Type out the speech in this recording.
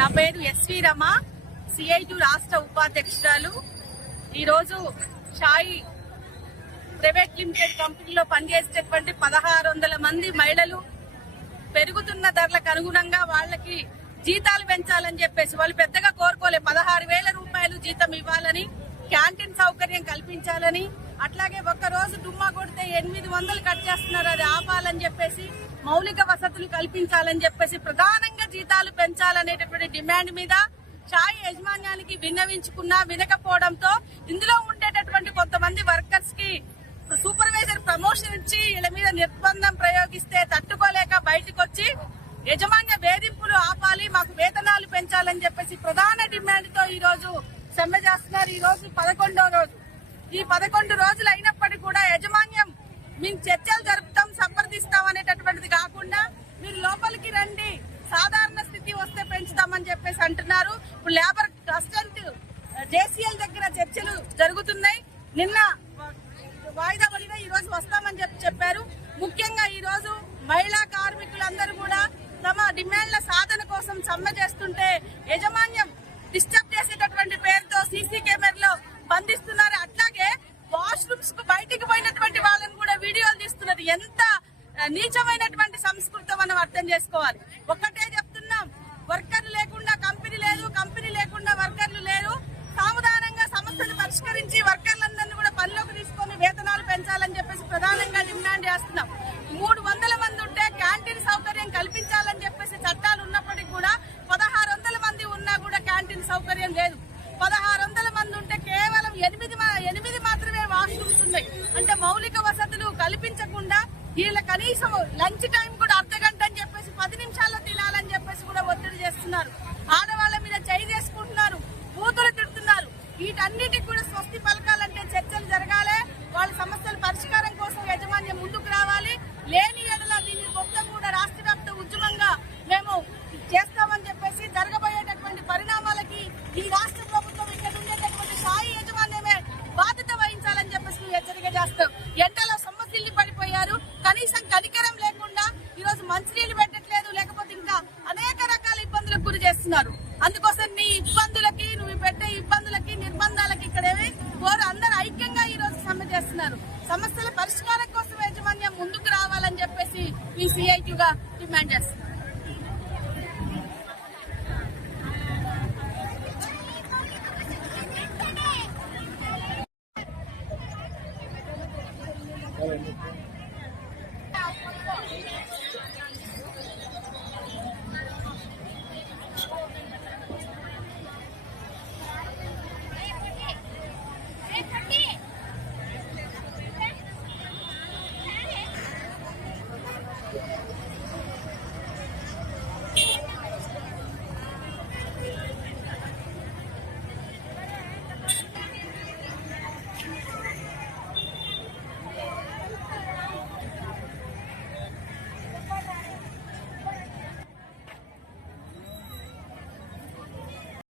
నా పేరు SV Rama, CIT రాష్ట్ర ఉపాధ్యక్షురాలు. ఈరోజు షాయి ప్రైవేట్ లిమిటెడ్ కంపెనీలో పనిచేసేటటువంటి 1600 మంది మహిళలు పెరుగుతున్న ధరలకు అనుగుణంగా వాళ్ళకి జీతాలు పెంచాలని చెప్పేసి వాళ్ళు పెద్దగా కోరుకోలే. 16,000 రూపాయలు జీతం ఇవ్వాలని, క్యాంటీన్ సౌకర్యం కల్పించాలని, అట్లాగే ఒక్కరోజు డుమ్మా కొడితే 800 కట్ చేస్తున్నారు, అది ఆపాలని చెప్పేసి, మౌలిక వసతులు కల్పించాలని చెప్పేసి, ప్రధానంగా జీతాలు పెంచాలనేటటువంటి డిమాండ్ మీద షాయి యజమాన్యానికి విన్నవించుకున్నా వినకపోవడంతో ఇందులో ఉండేటటువంటి కొంతమంది వర్కర్స్ కి సూపర్వైజర్ ప్రమోషన్ ఇచ్చి వీళ్ళ మీద నిర్బంధం ప్రయోగిస్తే తట్టుకోలేక బయటకు వచ్చి యజమాన్య వేధింపులు ఆపాలి, మాకు వేతనాలు పెంచాలని చెప్పేసి ప్రధాన డిమాండ్ తో ఈ రోజు సమ్మె చేస్తున్నారు. ఈ రోజు 11వ రోజు. ఈ 11 రోజులు అయినప్పటికీ కూడా యజమాన్యం మేము చర్చలు జరుపుతాం, సంప్రదిస్తాం అనేటటువంటిది కాకుండా మీరు లోపలికి రండి, సాధారణ స్థితి వస్తే పెంచుతామని చెప్పేసి అంటున్నారు. ఇప్పుడు లేబర్ అసిస్టెంట్ జేసీఎల్ దగ్గర చర్చలు జరుగుతున్నాయి. నిన్న వాయిదా పడిన ఈ రోజు వస్తామని చెప్పారు. ముఖ్యంగా ఈ రోజు మహిళా కార్మికులందరూ కూడా తమ డిమాండ్ల సాధన కోసం సమ్మె చేస్తుంటే యజమాన్యం డిస్టర్బ్ చేసేటటువంటి పేరుతో సీసీ కెమెరాలో బంధిస్తున్నారు. అట్లాగే వాష్రూమ్స్ కు బయటికి పోయినటువంటి వాళ్ళని కూడా వీడియోలు తీస్తున్నారు. ఎంత నీచమైనటువంటి సంస్కృతితో మనం అర్థం చేసుకోవాలి. ఒక్కటే చెప్తున్నాం, వర్కర్లు లేకుండా కంపెనీ లేదు, కంపెనీ లేకుండా వర్కర్లు లేరు. సావధానంగా సమస్యలు పరిష్కరించి వర్కర్లందరినీ కూడా పనిలోకి తీసుకొని వేతనాలు పెంచాలని చెప్పేసి ప్రధానంగా డిమాండ్ చేస్తున్నాం. 300 మంది ఉంటే క్యాంటీన్ సౌకర్యం కల్పించాలని చెప్పేసి చట్టాలు ఉన్నప్పటికీ కూడా 1600 మంది ఉన్నా కూడా క్యాంటీన్ సౌకర్యం లేదు. 1600 మంది ఉంటే కేవలం 8 మాత్రమే వాష్రూమ్స్ ఉన్నాయి. అంటే మౌలిక వసతులు కల్పించకుండా వీళ్ళ కనీసం లంచ్ టైం కూడా అర్ధగంట అని చెప్పేసి 10 నిమిషాల్లో తినాలని చెప్పేసి కూడా ఒత్తిడి చేస్తున్నారు. ఆడవాళ్ల మీద చేయి చేసుకుంటున్నారు, బూతులు తిడుతున్నారు. వీటన్నిటికి కూడా స్వస్తి పలకాలంటే చర్చలు జరగాలి. వాళ్ళ సమస్యల పరిష్కారం కోసం యజమాన్యం ముందుకు రావాలి. లేని ఎడల దీన్ని మొత్తం కూడా రాష్ట్ర వ్యాప్త ఉద్యమంగా మేము చేస్తామని చెప్పేసి జరగబోయేటటువంటి పరిణామాలకి ఈ రాష్ట్ర ప్రభుత్వం ఇక్కడ ఉండేటటువంటి షాయి యజమాన్యమే బాధ్యత వహించాలని చెప్పేసి హెచ్చరిక చేస్తాం. ఎండలో సమస్యల్ని పడిపోయారు, కనీసం కనికరం లేకుండా ఈరోజు మంచినీళ్లు పెట్టట్లేదు, లేకపోతే ఇంకా అనేక రకాల ఇబ్బందులకు గురి చేస్తున్నారు. అందుకోసం నీ ఇబ్బందులకి, నువ్వు పెట్టే ఇబ్బందులకి, నిర్బంధాలకి ఇక్కడేవి కోరు అందరూ ఐక్యంగా ఈ రోజు సమ్మె చేస్తున్నారు. సమస్యల పరిష్కారం కోసం యజమాన్యం ముందుకు రావాలని చెప్పేసి ఈ సిఐటిగా డిమాండ్ చేస్తున్నారు.